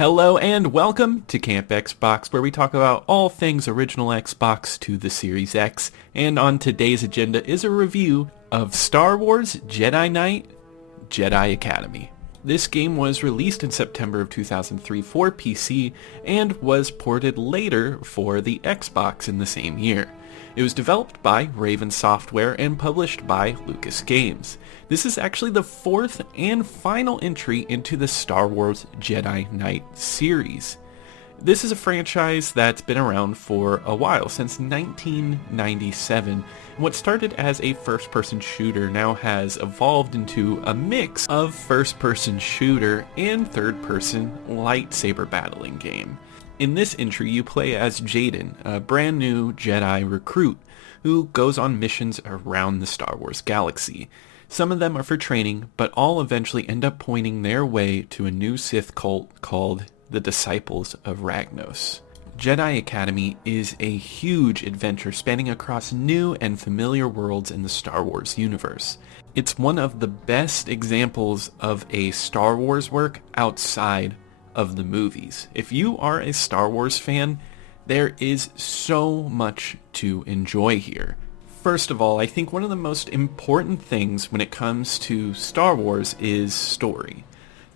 Hello and welcome to Camp Xbox, where we talk about all things original Xbox to the Series X. And on today's agenda is a review of Star Wars Jedi Knight, Jedi Academy. This game was released in September of 2003 for PC and was ported later for the Xbox in the same year. It was developed by Raven Software and published by Lucas Games. This is actually the fourth and final entry into the Star Wars Jedi Knight series. This is a franchise that's been around for a while, since 1997. What started as a first-person shooter now has evolved into a mix of first-person shooter and third-person lightsaber battling game. In this entry, you play as Jaden, a brand new Jedi recruit who goes on missions around the Star Wars galaxy. Some of them are for training, but all eventually end up pointing their way to a new Sith cult called the Disciples of Ragnos. Jedi Academy is a huge adventure spanning across new and familiar worlds in the Star Wars universe. It's one of the best examples of a Star Wars work outside of the movies. If you are a Star Wars fan, there is so much to enjoy here. First of all, I think one of the most important things when it comes to Star Wars is story.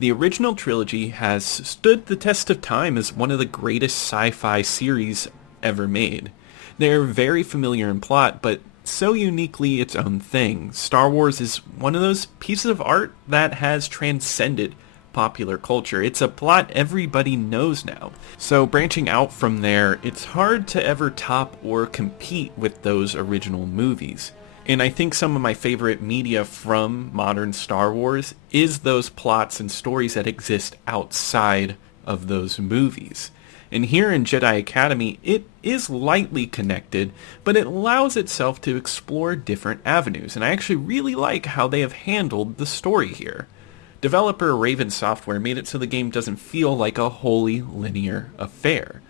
The original trilogy has stood the test of time as one of the greatest sci-fi series ever made. They're very familiar in plot, but so uniquely its own thing. Star Wars is one of those pieces of art that has transcended popular culture. It's a plot everybody knows now. So branching out from there, it's hard to ever top or compete with those original movies. And I think some of my favorite media from modern Star Wars is those plots and stories that exist outside of those movies. And here in Jedi Academy, it is lightly connected, but it allows itself to explore different avenues. And I actually really like how they have handled the story here. Developer Raven Software made it so the game doesn't feel like a wholly linear affair.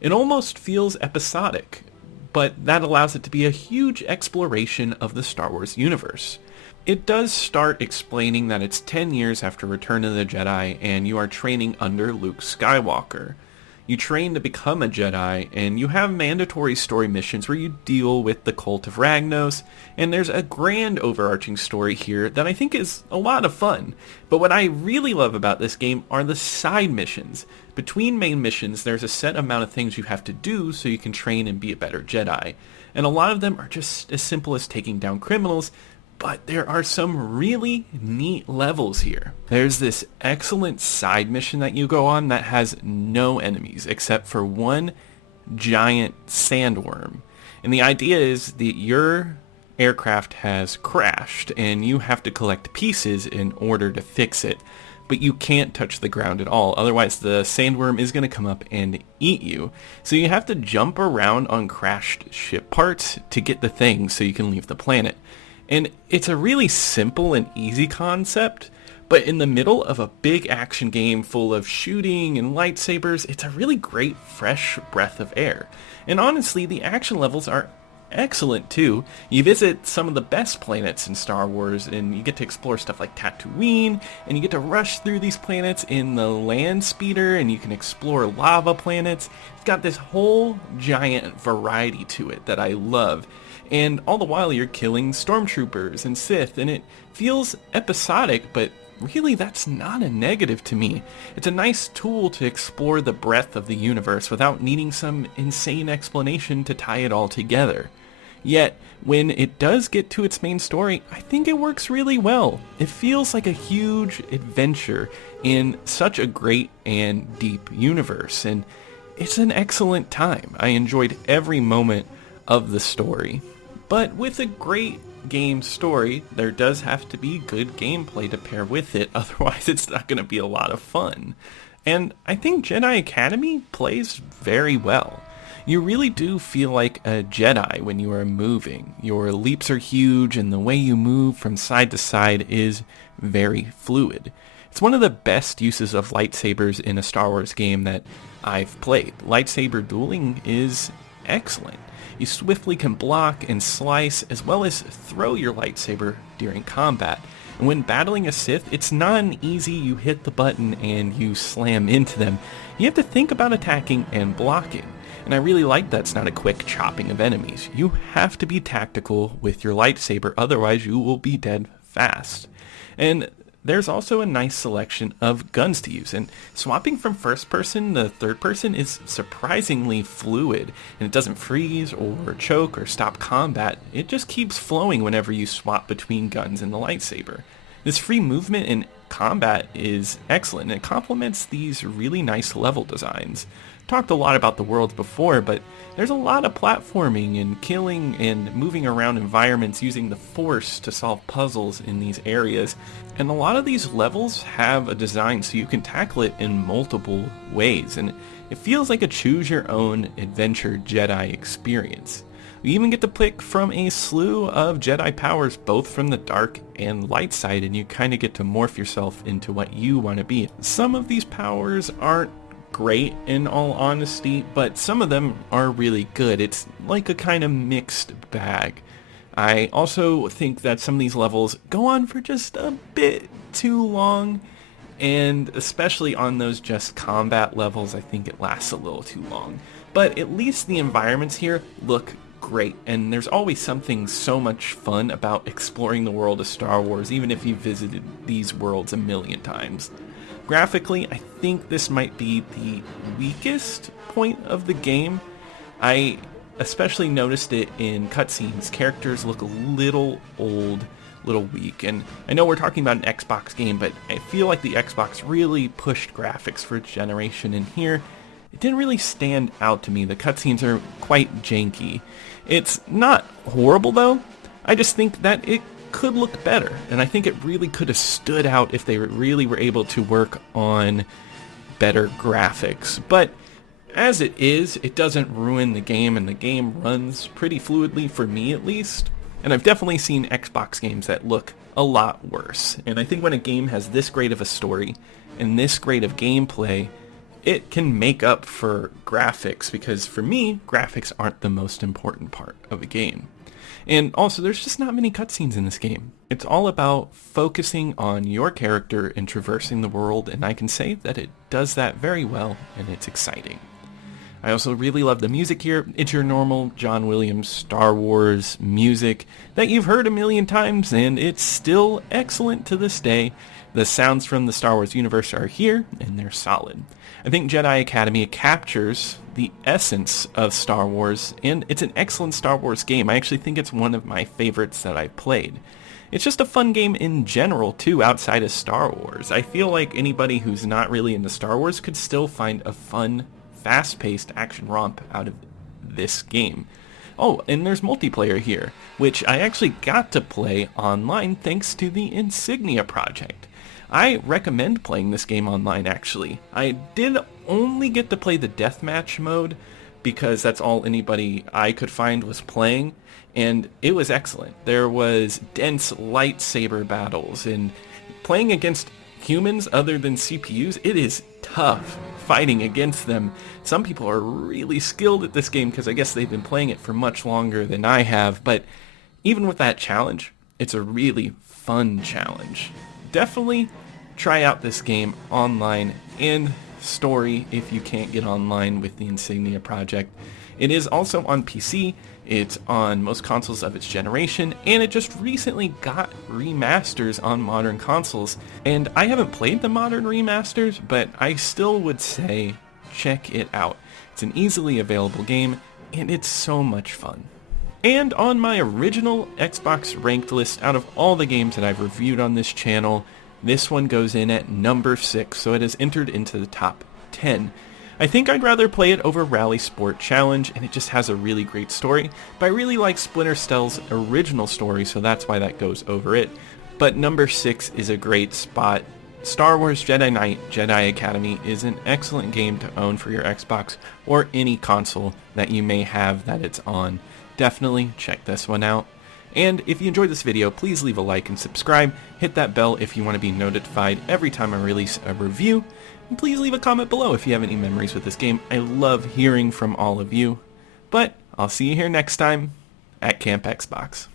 It almost feels episodic, but that allows it to be a huge exploration of the Star Wars universe. It does start explaining that it's 10 years after Return of the Jedi and you are training under Luke Skywalker. You train to become a Jedi, and you have mandatory story missions where you deal with the cult of Ragnos, and there's a grand overarching story here that I think is a lot of fun. But what I really love about this game are the side missions. Between main missions, there's a set amount of things you have to do so you can train and be a better Jedi. And a lot of them are just as simple as taking down criminals, but there are some really neat levels here. There's this excellent side mission that you go on that has no enemies except for one giant sandworm. And the idea is that your aircraft has crashed and you have to collect pieces in order to fix it. But you can't touch the ground at all, otherwise the sandworm is going to come up and eat you. So you have to jump around on crashed ship parts to get the thing so you can leave the planet. And it's a really simple and easy concept, but in the middle of a big action game full of shooting and lightsabers, it's a really great fresh breath of air. And honestly, the action levels are excellent too. You visit some of the best planets in Star Wars, and you get to explore stuff like Tatooine, and you get to rush through these planets in the land speeder, and you can explore lava planets. It's got this whole giant variety to it that I love. And all the while you're killing stormtroopers and Sith, and it feels episodic, but really that's not a negative to me. It's a nice tool to explore the breadth of the universe without needing some insane explanation to tie it all together. Yet, when it does get to its main story, I think it works really well. It feels like a huge adventure in such a great and deep universe, and it's an excellent time. I enjoyed every moment of the story. But with a great game story, there does have to be good gameplay to pair with it, otherwise it's not going to be a lot of fun. And I think Jedi Academy plays very well. You really do feel like a Jedi when you are moving. Your leaps are huge, and the way you move from side to side is very fluid. It's one of the best uses of lightsabers in a Star Wars game that I've played. Lightsaber dueling is excellent. You swiftly can block and slice as well as throw your lightsaber during combat. And when battling a Sith, it's not an easy you hit the button and you slam into them. You have to think about attacking and blocking. And I really like that's not a quick chopping of enemies. You have to be tactical with your lightsaber, otherwise you will be dead fast. And there's also a nice selection of guns to use, and swapping from first person to third person is surprisingly fluid, and it doesn't freeze or choke or stop combat. It just keeps flowing whenever you swap between guns and the lightsaber. This free movement in combat is excellent, and it complements these really nice level designs. Talked a lot about the worlds before, but there's a lot of platforming and killing and moving around environments using the Force to solve puzzles in these areas. And a lot of these levels have a design so you can tackle it in multiple ways, and it feels like a choose-your-own adventure Jedi experience. You even get to pick from a slew of Jedi powers, both from the dark and light side, and you kind of get to morph yourself into what you want to be. Some of these powers aren't great in all honesty, but some of them are really good. It's like a kind of mixed bag. I also think that some of these levels go on for just a bit too long, and especially on those just combat levels, I think it lasts a little too long. But at least the environments here look great, and there's always something so much fun about exploring the world of Star Wars, even if you've visited these worlds a million times. Graphically, I think this might be the weakest point of the game. I especially noticed it in cutscenes. Characters look a little old, little weak, and I know we're talking about an Xbox game, but I feel like the Xbox really pushed graphics for its generation, and here it didn't really stand out to me. The cutscenes are quite janky. It's not horrible though. I just think that it could look better, and I think it really could have stood out if they really were able to work on better graphics. But as it is, it doesn't ruin the game, and the game runs pretty fluidly for me at least. And I've definitely seen Xbox games that look a lot worse. And I think when a game has this great of a story and this great of gameplay, it can make up for graphics, because for me, graphics aren't the most important part of a game. And also, there's just not many cutscenes in this game. It's all about focusing on your character and traversing the world, and I can say that it does that very well, and it's exciting. I also really love the music here. It's your normal John Williams Star Wars music that you've heard a million times, and it's still excellent to this day. The sounds from the Star Wars universe are here, and they're solid. I think Jedi Academy captures the essence of Star Wars, and it's an excellent Star Wars game. I actually think it's one of my favorites that I've played. It's just a fun game in general, too, outside of Star Wars. I feel like anybody who's not really into Star Wars could still find a fun, fast-paced action romp out of this game. Oh, and there's multiplayer here, which I actually got to play online thanks to the Insignia project. I recommend playing this game online, actually. I did only get to play the deathmatch mode because that's all anybody I could find was playing, and it was excellent. There was dense lightsaber battles, and playing against humans other than CPUs, it is tough fighting against them. Some people are really skilled at this game because I guess they've been playing it for much longer than I have, but even with that challenge, it's a really fun challenge. Definitely try out this game online and story if you can't get online with the Insignia project. It is also on PC, it's on most consoles of its generation, and it just recently got remasters on modern consoles. And I haven't played the modern remasters, but I still would say check it out. It's an easily available game, and it's so much fun. And on my original Xbox ranked list, out of all the games that I've reviewed on this channel, this one goes in at number 6, so it has entered into the top 10. I think I'd rather play it over Rally Sport Challenge, and it just has a really great story, but I really like Splinter Cell's original story, so that's why that goes over it. But number 6 is a great spot. Star Wars Jedi Knight Jedi Academy is an excellent game to own for your Xbox or any console that you may have that it's on. Definitely check this one out. And if you enjoyed this video, please leave a like and subscribe. Hit that bell if you want to be notified every time I release a review. And please leave a comment below if you have any memories with this game. I love hearing from all of you. But I'll see you here next time at Camp Xbox.